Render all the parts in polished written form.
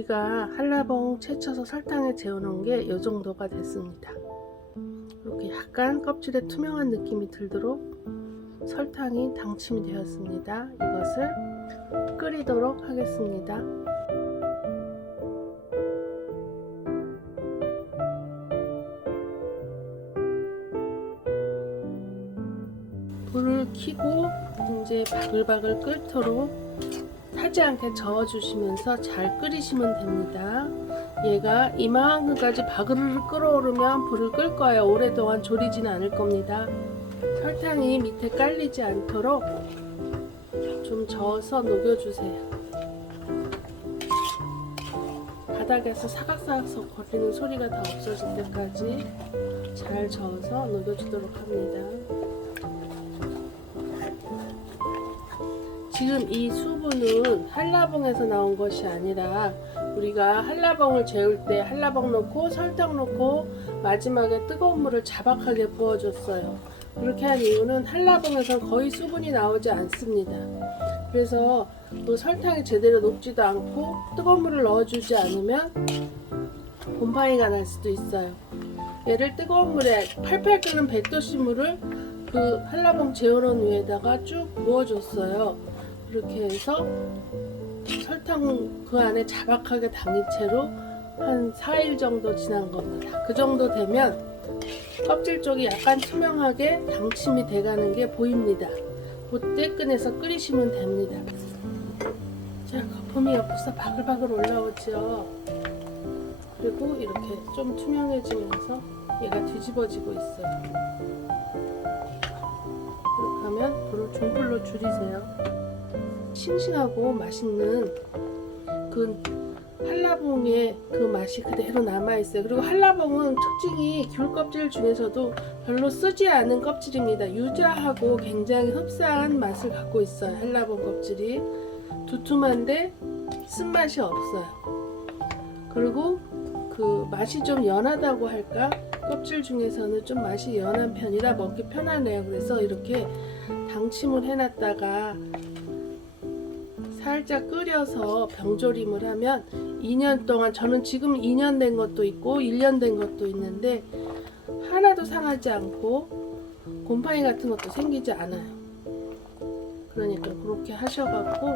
우리가 한라봉 채쳐서 설탕에 재워놓은 게 이 정도가 됐습니다. 이렇게 약간 껍질에 투명한 느낌이 들도록 설탕이 당침이 되었습니다. 이것을 끓이도록 하겠습니다. 불을 켜고 이제 바글바글 끓도록 타지 않게 저어주시면서 잘 끓이시면 됩니다. 얘가 이만큼까지 바글바글 끓어오르면 불을 끌 거예요. 오랫동안 졸이지는 않을 겁니다. 설탕이 밑에 깔리지 않도록 좀 저어서 녹여주세요. 바닥에서 사각사각 거리는 소리가 다 없어질 때까지 잘 저어서 녹여주도록 합니다. 지금 이 수분은 한라봉에서 나온 것이 아니라 우리가 한라봉을 재울 때 한라봉 넣고 설탕 넣고 마지막에 뜨거운 물을 자박하게 부어줬어요. 그렇게 한 이유는 한라봉에서는 거의 수분이 나오지 않습니다. 그래서 또 설탕이 제대로 녹지도 않고 뜨거운 물을 넣어주지 않으면 곰팡이가 날 수도 있어요. 얘를 뜨거운 물에 팔팔 끓는 100도씨 물을 그 한라봉 재워놓은 위에다가 쭉 부어줬어요. 이렇게 해서 설탕 그 안에 자박하게 담긴 채로 한 4일 정도 지난 겁니다. 그 정도 되면 껍질 쪽이 약간 투명하게 당침이 돼가는 게 보입니다. 그때 꺼내서 끓이시면 됩니다. 자, 거품이 옆에서 바글바글 올라오죠. 그리고 이렇게 좀 투명해지면서 얘가 뒤집어지고 있어요. 이렇게 하면 불을 중불로 줄이세요. 싱싱하고 맛있는 그 한라봉의 그 맛이 그대로 남아있어요. 그리고 한라봉은 특징이 귤 껍질 중에서도 별로 쓰지 않은 껍질입니다. 유자하고 굉장히 흡사한 맛을 갖고 있어요. 한라봉 껍질이 두툼한데 쓴맛이 없어요. 그리고 그 맛이 좀 연하다고 할까? 껍질 중에서는 좀 맛이 연한 편이라 먹기 편하네요. 그래서 이렇게 당침을 해놨다가 살짝 끓여서 병조림을 하면 2년 동안, 저는 지금 2년 된 것도 있고 1년 된 것도 있는데 하나도 상하지 않고 곰팡이 같은 것도 생기지 않아요. 그러니까 그렇게 하셔갖고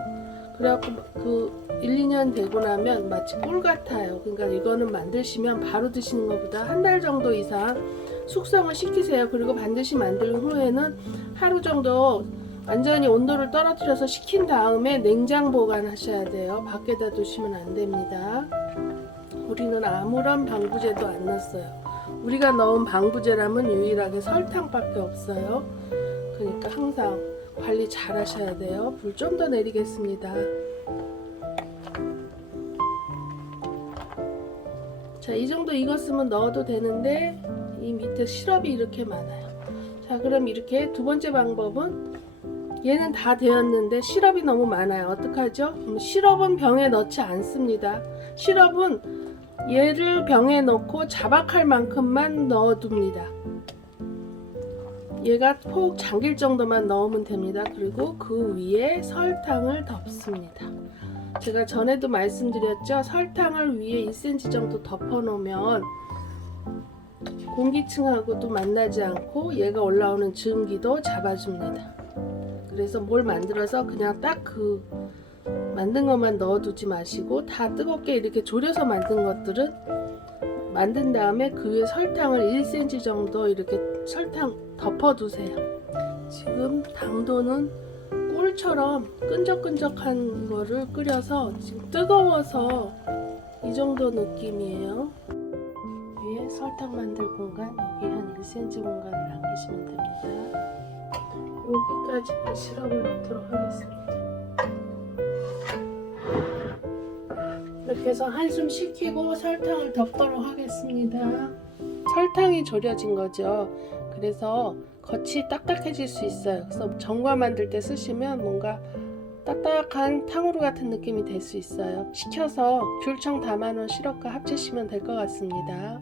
그래갖고 그 1, 2년 되고 나면 마치 꿀 같아요. 그러니까 이거는 만드시면 바로 드시는 것보다 한 달 정도 이상 숙성을 시키세요. 그리고 반드시 만든 후에는 하루 정도 완전히 온도를 떨어뜨려서 식힌 다음에 냉장 보관하셔야 돼요. 밖에다 두시면 안 됩니다. 우리는 아무런 방부제도 안 넣었어요. 우리가 넣은 방부제라면 유일하게 설탕밖에 없어요. 그러니까 항상 관리 잘 하셔야 돼요. 불 좀 더 내리겠습니다. 자, 이 정도 익었으면 넣어도 되는데 이 밑에 시럽이 이렇게 많아요. 자, 그럼 이렇게 두 번째 방법은 얘는 다 되었는데 시럽이 너무 많아요. 어떡하죠? 시럽은 병에 넣지 않습니다. 시럽은 얘를 병에 넣고 자박할 만큼만 넣어둡니다. 얘가 폭 잠길 정도만 넣으면 됩니다. 그리고 그 위에 설탕을 덮습니다. 제가 전에도 말씀드렸죠. 설탕을 위에 1cm 정도 덮어 놓으면 공기층하고도 만나지 않고 얘가 올라오는 증기도 잡아줍니다. 그래서 뭘 만들어서 그냥 딱 그 만든 것만 넣어두지 마시고 다 뜨겁게 이렇게 졸여서 만든 것들은 만든 다음에 그 위에 설탕을 1cm 정도 이렇게 설탕 덮어두세요. 지금 당도는 꿀처럼 끈적끈적한 거를 끓여서 지금 뜨거워서 이 정도 느낌이에요. 위에 설탕 만들 공간, 여기 한 1cm 공간을 남기시면 됩니다. 여기까지 시럽을 넣도록 하겠습니다. 이렇게 해서 한숨 식히고 설탕을 덮도록 하겠습니다. 설탕이 졸여진 거죠. 그래서 겉이 딱딱해질 수 있어요. 그래서 전과 만들 때 쓰시면 뭔가 딱딱한 탕후루 같은 느낌이 될 수 있어요. 식혀서 귤청 담아놓은 시럽과 합치시면 될 것 같습니다.